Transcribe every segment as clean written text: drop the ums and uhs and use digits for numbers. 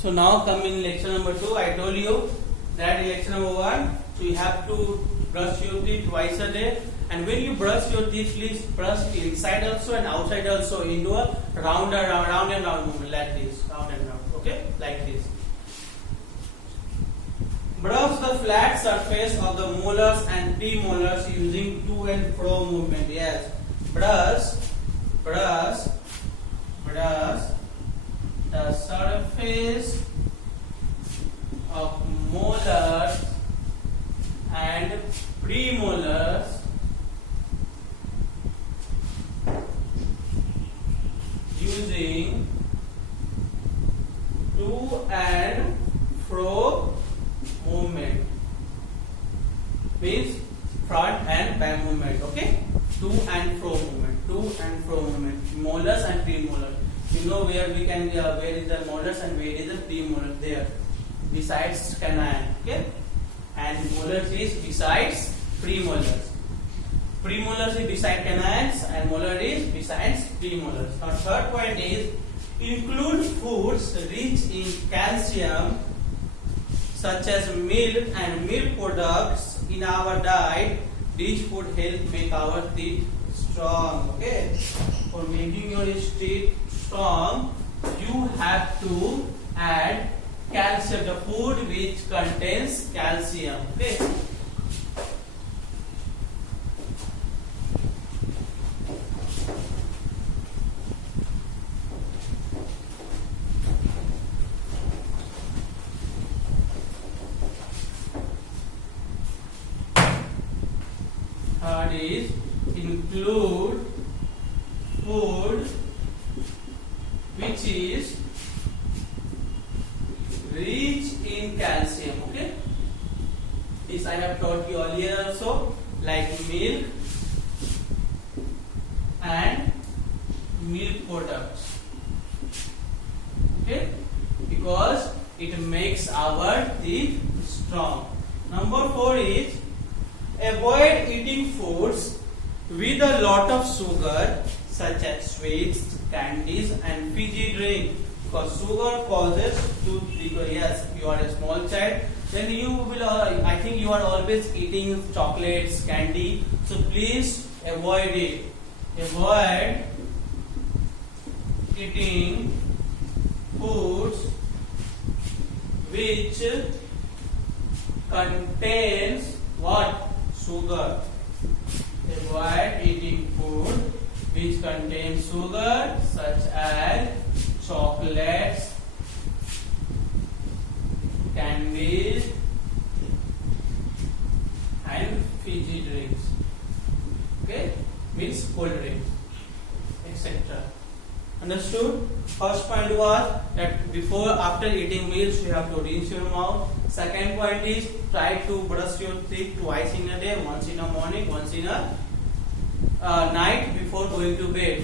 So now come in lecture number 2. I told you that in lecture number 1, so you have to brush your teeth twice a day, and when you brush your teeth, please brush inside also and outside also into a round and round movement like this, round and round. Okay, like this. Brush the flat surface of the molars and premolars using to and fro movement. Yes, brush the surface of molars and premolars using to and fro movement. Means front and back movement. Okay, to and fro movement. Molars and premolars. You know where we can where is the molars and where is the premolar? There, besides canine. Okay, and molars is besides premolars. Premolars is beside canines and molar is besides premolars. Now third point is include foods rich in calcium such as milk and milk products in our diet. These food help make our teeth strong. Okay, for making your teeth strong, you have to add calcium, the food which contains calcium. Okay. Third is include food which is rich in calcium. Okay, this I have taught you earlier also, like milk and milk products. Okay, because it makes our teeth strong. Number 4 is avoid eating foods with a lot of sugar such as sweets, candies and fizzy drink, because sugar causes tooth decay. Yes, you are a small child, then you will I think you are always eating chocolates, candy, so please avoid it. Avoid eating foods which contains what? Sugar. Avoid eating food which contains sugar such as chocolates, candies and fizzy drinks. Okay, means cold drinks, etc. Understood? First point was that before after eating meals you have to rinse your mouth. Second point is try to brush your teeth twice in a day, once in a morning, once in a night before going to bed.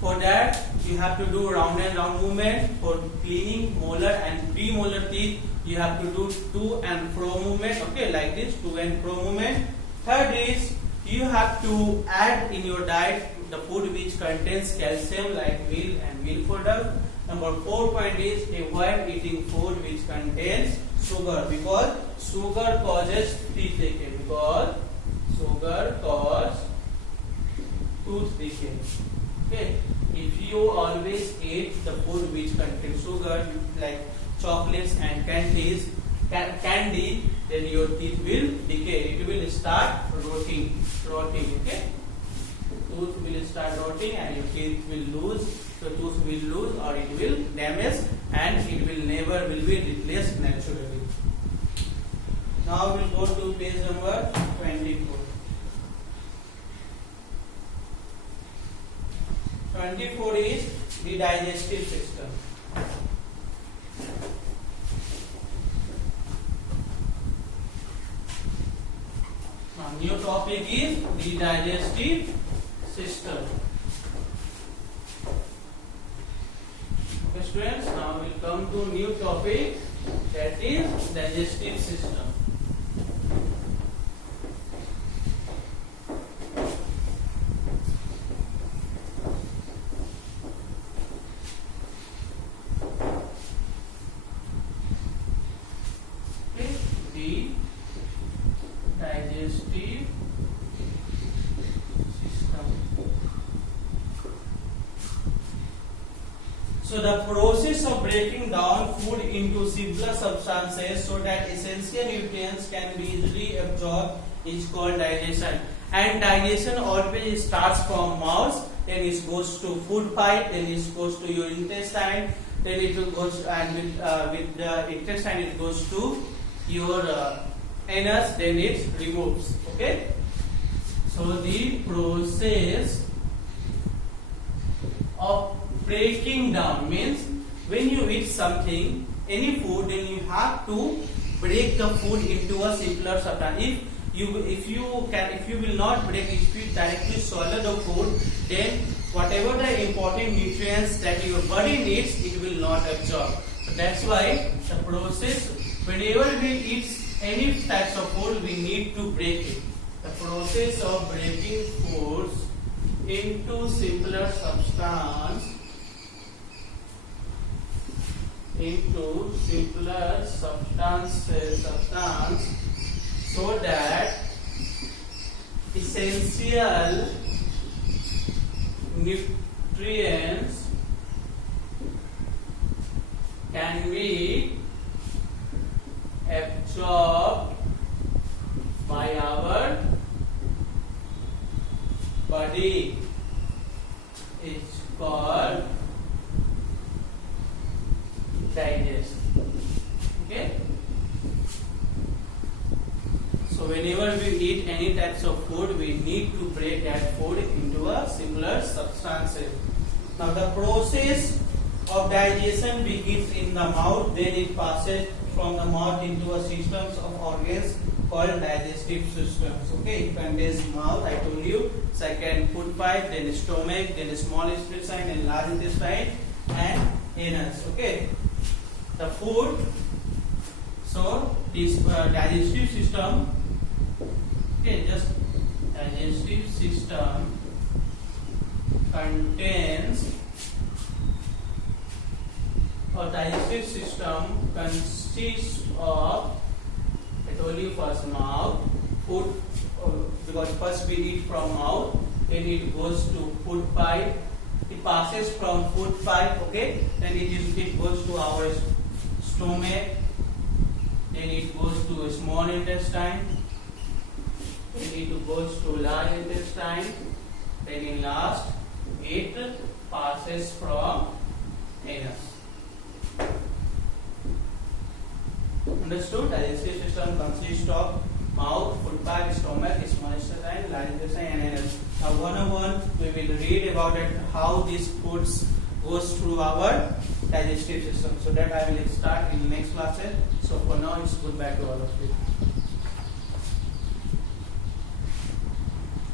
For that you have to do round and round movement. For cleaning molar and premolar teeth you have to do to and fro movement. Okay, like this, to and fro movement. Third is you have to add in your diet the food which contains calcium like milk and milk product. Number 4 point is avoid eating food which contains sugar, because sugar causes teeth decay. Because sugar causes tooth decay. Okay, if you always eat the food which contains sugar like chocolates and candy, then your teeth will decay. It will start rotting. Okay, tooth will start rotting and your teeth will lose. The tooth will lose or it will damage and it will never will be replaced naturally. Now we will go to page number 24. 24 is the digestive system. Now new topic is the digestive system. Okay students, now we will come to new topic, that is digestive system. So the process of breaking down food into simpler substances so that essential nutrients can be easily absorbed is called digestion. And digestion always starts from mouth, then it goes to food pipe, then it goes to your intestine, then it goes, and with the intestine it goes to your anus, then it removes. Okay. So the process of breaking down means when you eat something, any food, then you have to break the food into a simpler substance. If you will not break, if you directly swallow the food, then whatever the important nutrients that your body needs, it will not absorb. So that's why the process, whenever we eat any types of food, we need to break it. The process of breaking foods into simpler substance so that essential nutrients can be absorbed by our body. It's called digestion. Okay. So whenever we eat any types of food, we need to break that food into a simpler substances. Now the process of digestion begins in the mouth, then it passes from the mouth into a systems of organs called digestive systems. Okay, it contains mouth, I told you, second food pipe, then stomach, then small intestine, then large intestine, and anus. Okay, the food. So this digestive system, okay, just digestive system contains, or digestive system consists of, I told you first mouth, food, because first we eat from mouth, then it goes to food pipe, it passes from food pipe, okay, then it goes to our stomach, then it goes to small intestine, then it goes to large intestine, then in last it passes from anus. Understood? Digestive system consists of mouth, food pipe, stomach, small intestine, large intestine, and anus. Now one on one we will read about it, how these foods goes through our digestive system. So that I will start in the next classes. So for now it's goodbye to all of you.